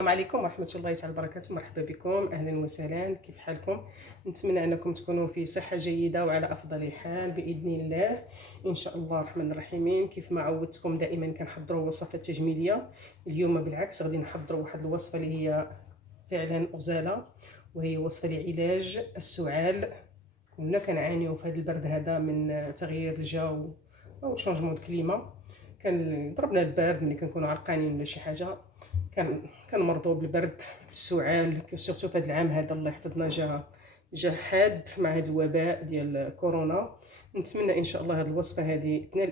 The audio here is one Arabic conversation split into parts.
السلام عليكم ورحمة الله تعالى وبركاته. مرحبا بكم، أهلا وسهلا. كيف حالكم؟ نتمنى أنكم تكونوا في صحة جيدة وعلى أفضل حال بإذن الله إن شاء الله الرحمن الرحيم. كيف ما عودتكم دائما كنحضروا وصفات تجميلية. اليوم بالعكس غادي نحضروا واحد الوصفة اللي هي فعلا أزالة، وهي وصفة لعلاج السعال. كنا كنعانيو في هذا البرد هذا من تغيير الجو أو شونجمون د كليما. كان ضربنا البرد ملي كنكونوا عرقانين ولا شي حاجة، كنمرضوا بالبرد بالسعال. سورتو في هذا العام هذا الله يحفظنا جا حاد مع هذا الوباء ديال كورونا. نتمنى ان شاء الله هذه الوصفه هذه تنال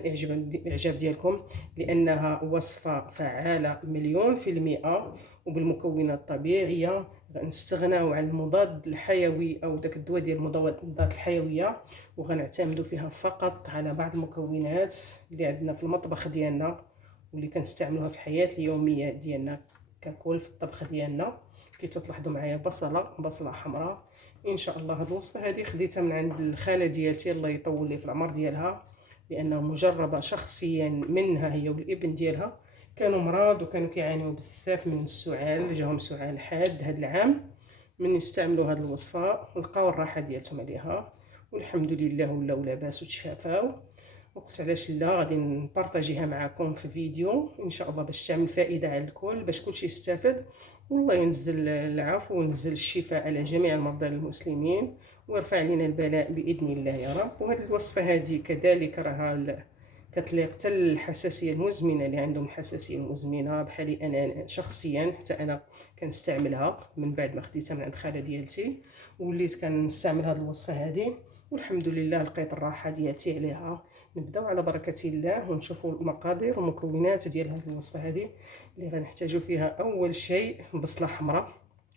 الاعجاب ديالكم، لانها وصفه فعاله مليون في المئه وبالمكونات الطبيعيه. غنستغناو عن المضاد الحيوي او داك الدواء ديال المضادات الحيويه، وغنعتمدوا فيها فقط على بعض المكونات اللي عندنا في المطبخ ديالنا واللي كنستعملوها في الحياه اليوميه ديالنا ككل في الطبخ ديالنا. كي تلاحظوا معايا بصله حمراء. ان شاء الله هذه الوصفه هذه خديتها من عند الخاله ديالتي الله يطول لي في العمر ديالها، لانها مجربه شخصيا منها هي والابن ديالها. كانوا مرض وكانوا كيعانيوا بزاف من السعال، جاهم سعال حاد هذا العام. من يستعملوا هذه الوصفه لقاو الراحه ديالتهم عليها، والحمد لله ولاو لاباس وتشافاو. وقلت علاش لا، غادي نبارطاجيها معكم في فيديو ان شاء الله باش تعمل فائده على الكل، باش كلشي يستافد، والله ينزل العفو وينزل الشفاء على جميع المرضى المسلمين ويرفع علينا البلاء باذن الله يا رب. وهذه الوصفه هذه كذلك راها كتليق حتى الحساسيه المزمنه، اللي عندهم الحساسيه المزمنه بحالي انا شخصيا، حتى انا كنستعملها من بعد ما خديتها من عند خاله ديالتي، وليت كنستعمل هذه الوصفه هذه والحمد لله لقيت الراحه ديالتي عليها. نبداو على بركه الله ونشوفوا المقادير والمكونات ديال هذه الوصفه هذه. اللي غنحتاجوا فيها اول شيء بصله حمراء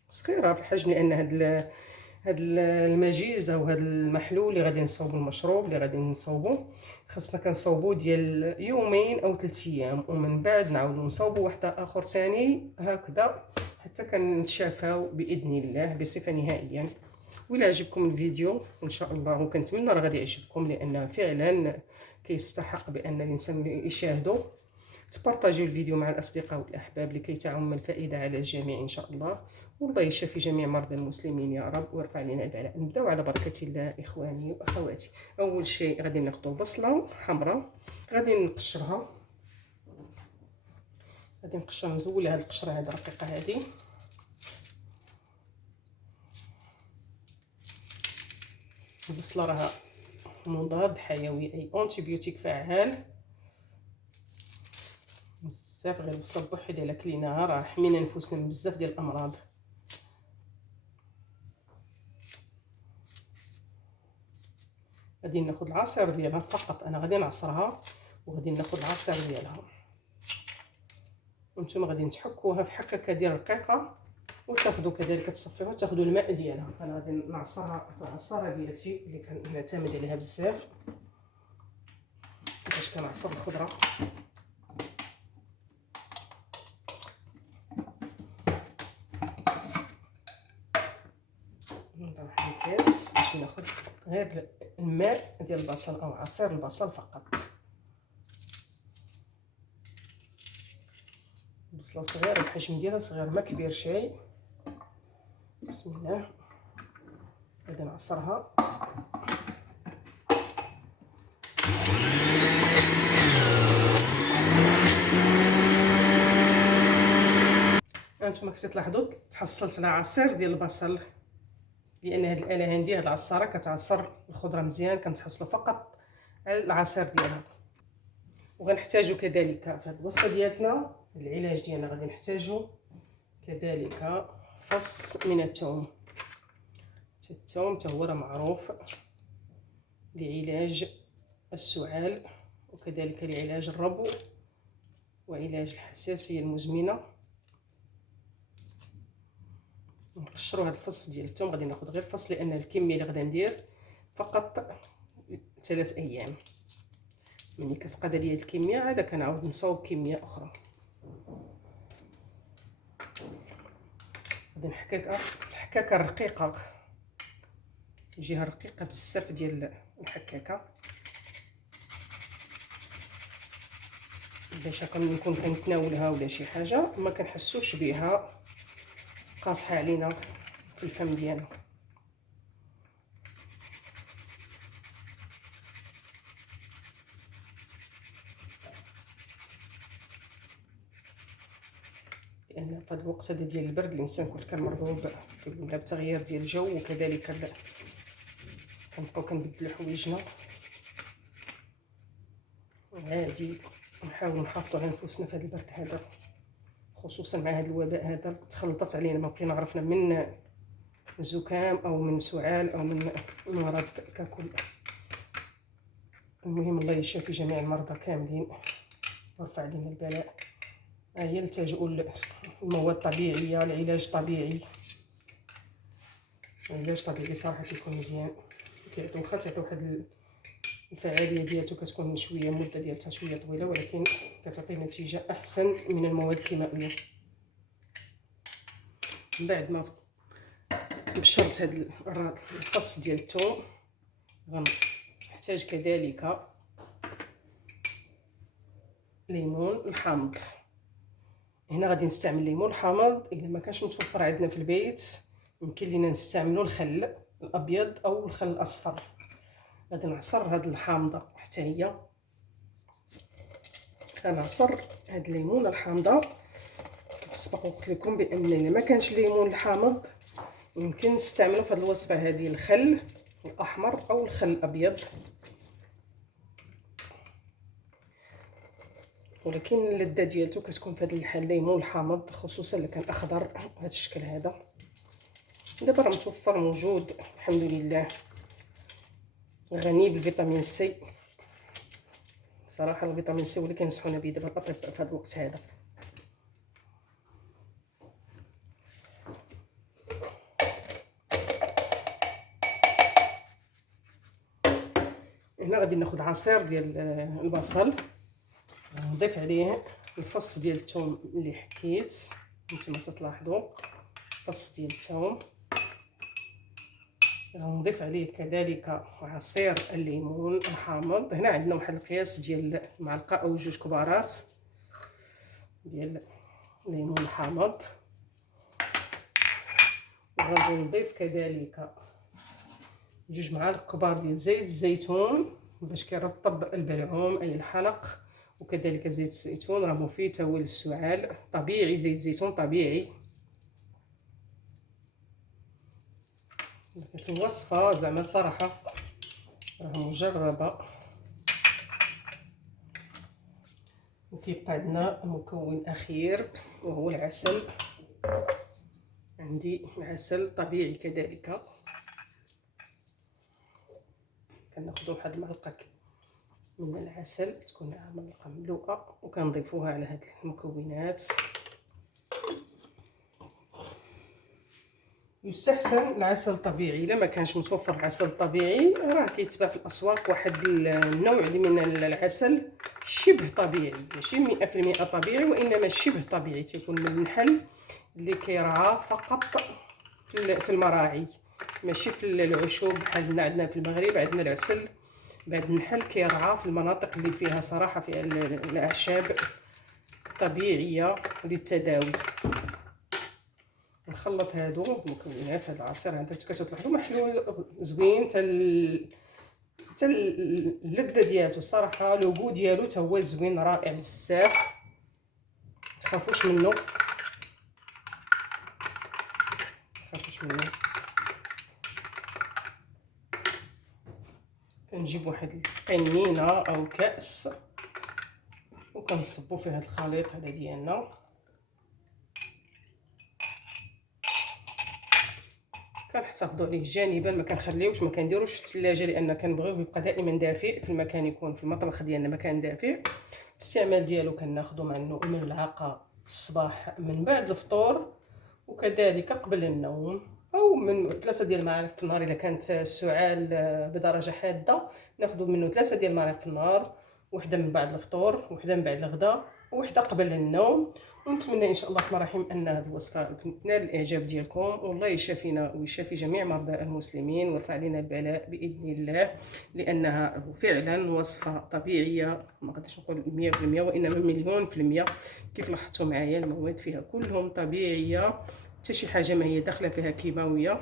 صغيره بالحجم، لان هاد المجيزه وهاد المحلول اللي غادي نصاوبوا المشروب اللي غادي نصاوبوا خاصنا كنصاوبوا ديال يومين او 3 ايام، ومن بعد نعاودوا نصاوبوا واحد اخر ثاني هكذا حتى كنتشافاو باذن الله بصفه نهائيا. وإلا عجبكم الفيديو ان شاء الله وكنتمنى راه غادي يعجبكم، لان فعلا كيستحق بان الانسان يشاهدو. تبارطاجيو الفيديو مع الاصدقاء والاحباب لكي تعم الفائده على الجميع ان شاء الله. والله يشفي جميع مرضى المسلمين يا رب ويرفع علينا البلاء. نبداو على بركه الله اخواني واخواتي. اول شيء غادي ناخذ بصله حمراء، غادي نقشرها، غادي نقشرها نزولها هاد القشره هاد الرقيقه هادي. البصله راها مضاد حيوي، اي اونتيبيوتيك فعال بزاف. غير البصله بوحدها الا كليناها راه حمينا نفوسنا من بزاف ديال الامراض. غادي ناخذ العصير ديالها فقط، انا غادي نعصرها وغادي ناخذ العصير ديالها، وانتم غادي تحكوها في حكاكه ديال رقيقه، وتاخذوا كذلك تصفيوها وتاخذوا الماء ديالها. انا غادي نعصرها في العصاره ديالتي اللي كنعتمد عليها بزاف باش كنعصر الخضره. نضع واحد الكاس باش ناخذ غير الماء ديال البصل او عصير البصل فقط. بصله صغيره الحجم ديالها صغير ما كبير شيء. بسم الله غادي نعصرها. هانتوما كتلاحظوا تحصلت على عصير ديال البصل، لان هاد الاله عندي هاد العصاره كتعصر الخضره مزيان، كنتحصلوا فقط على العصير ديالها. وغنحتاجوا كذلك في هاد الوصفه ديالنا العلاج ديالنا غادي نحتاجوا كذلك فص من الثوم. الثوم حتى هو راه معروف لعلاج السعال وكذلك لعلاج الربو وعلاج الحساسيه المزمنه. نقشروا هذا الفص ديال الثوم، غادي ناخذ غير الفص لان الكميه اللي غادي ندير فقط 3 ايام. ملي كتقضى ليا الكميه عاد كنعاود نصاوب كميه اخرى. غادي الحكاكه الرقيقه، الجهه رقيقه بزاف ديال الحكاكه باش كنكون كنتناولها ولا شي حاجه ما كنحسوش بها قاصحه علينا في الفم ديالنا. لان في هذا الوقت هذا ديال البرد الانسان كل مرغوب كيقولنا بتغيير ديال الجو، وكذلك كنبقاو كنبدلوا حوايجنا. عادي نحاولوا نحافظوا على نفوسنا في هذا البرد هذا، خصوصا مع هذا الوباء هذا تخلطت علينا، ما بقينا عرفنا من زكام او من سعال او من مرض ككل. المهم الله يشافي جميع المرضى كاملين ويرفع علينا البلاء. هي نلتجئوا للمواد الطبيعيه، العلاج طبيعي. العلاج طبيعي صراحه كيكون مزيان، كيعطيو واخا تعطي واحد الفعاليه ديالته كتكون شويه المده ديالها شويه طويله، ولكن كتعطي نتيجه احسن من المواد الكيماويه. من بعد ما بشرت هذا الفص ديال الثوم غنحتاج كذلك ليمون الحامض. هنا غادي نستعمل ليمون حامض، الا ما كانش متوفر عندنا في البيت يمكن لينا نستعملوا الخل الابيض او الخل الاصفر. غادي نعصر هاد الحامضه حتى هي، كنعصر هاد الليمون الحامضه. كيف سبق قلت لكم بان الا ما كانش الليمون الحامض يمكن نستعملوا في هاد الوصفه هذه الخل الاحمر او الخل الابيض، ولكن اللذه ديالته كتكون في هذا الحال الليمون الحامض، خصوصا الا كان اخضر بهذا الشكل هذا. دابا راه متوفر موجود الحمد لله، غني بالفيتامين سي. صراحه الفيتامين سي هو اللي كينصحونا به دابا الاطباء في هذا الوقت هذا. هنا غادي ناخذ عصير ديال البصل، نضيف عليه الفص ديال الثوم اللي حكيت نتوما تلاحظوا، فص ديال الثوم. غنضيف عليه كذلك عصير الليمون الحامض. هنا عندنا واحد القياس ديال معلقه او جوج كبارات ديال الليمون الحامض. وغادي نضيف كذلك جوج معالق كبار ديال زيت الزيتون باش كيرطب البلعوم اي الحلق، وكذلك زيت الزيتون راه مفيد هو للسعال، طبيعي، زيت الزيتون طبيعي. الوصفه زعما صراحه راه مجربه. وكيبقى عندنا مكون اخير وهو العسل. عندي عسل طبيعي كذلك، كناخذ واحد المعلقه من العسل، تكون معلقه مملوءه، وكنضيفوها على هاد المكونات. يستحسن العسل الطبيعي، الا ما كانش متوفر العسل الطبيعي راه كيتباع في الاسواق واحد النوع من العسل شبه طبيعي، ماشي 100% طبيعي وانما شبه طبيعي، تيكون من النحل اللي كيرعى فقط في المراعي، ماشي في العشوب بحال عندنا في المغرب. عندنا العسل بعد النحل كيرعى في المناطق اللي فيها صراحه فيها الاعشاب طبيعيه للتداوي. نخلط هادو المكونات، هاد العصير هذا كتلاحظوا محلول زوين، حتى اللذه ديالو صراحه لوغو ديالو حتى هو زوين رائع بزاف، متخافوش منه، متخافوش منه. كنجيب واحد القنينه او كاس وكنصبوا فيه هذا الخليط هذا ديالنا. كنحتفظوا عليه جانبا، ما كنخليوش، ما كنديروش في الثلاجه، لان كنبغيوه يبقى دائما دافئ في المكان، يكون في المطبخ ديالنا مكان دافئ. الاستعمال ديالو كناخذوا منه ملعقه في الصباح من بعد الفطور، وكذلك قبل النوم، او من 3 ديال المعالق في النهار. الا كانت السعال بدرجه حاده ناخذ منه 3 ديال المعالق في النهار، وحده من بعد الفطور، وحده من بعد الغداء، وحده قبل النوم. ونتمنى ان شاء الله الرحمن الرحيم ان هذه الوصفه تنال الاعجاب ديالكم، والله يشافينا ويشافي جميع مرضى المسلمين ويرفع علينا البلاء باذن الله، لانها فعلا وصفه طبيعيه، ما قدرتش نقول 100% وانما 1,000,000%. كيف لاحظتوا معايا المواد فيها كلهم طبيعيه حتى شي حاجه ما هي داخله فيها كيماويه.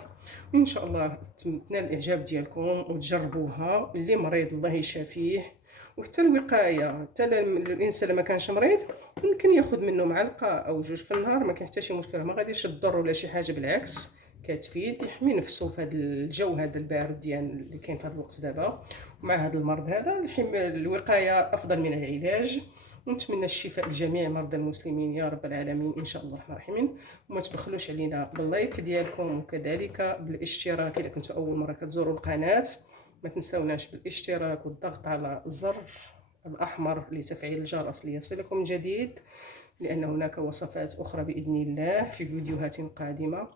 وان شاء الله تنال الاعجاب ديالكم وتجربوها. اللي مريض الله يشافيه. وحتى الوقايه، حتى الانسان لما كانش مريض ممكن ياخذ منه معلقه او جوج في النهار، ما كاين حتى شي مشكله، ما غاديش تضر ولا شي حاجه، بالعكس كتفيد، يحمي نفسه في هذا الجو هذا البارد ديال اللي كاين في هذا الوقت دابا. ومع هذا المرض هذا الوقايه افضل من العلاج. ونتمنى الشفاء لجميع مرضى المسلمين يا رب العالمين ان شاء الله الرحمن الرحيم. وما تبخلوش علينا باللايك ديالكم وكذلك بالاشتراك اذا كنتوا اول مره كتزوروا القناه. ما تنساوناش بالاشتراك والضغط على الزر الاحمر لتفعيل الجرس ليصلكم جديد، لان هناك وصفات اخرى باذن الله في فيديوهات قادمه.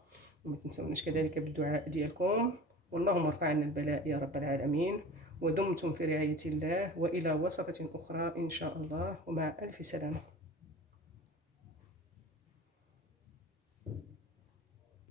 وما تنساوناش كذلك بالدعاء ديالكم. واللهم ارفع عنا البلاء يا رب العالمين. ودمتم في رعاية الله، وإلى وصفة أخرى إن شاء الله، ومع ألف سلامة.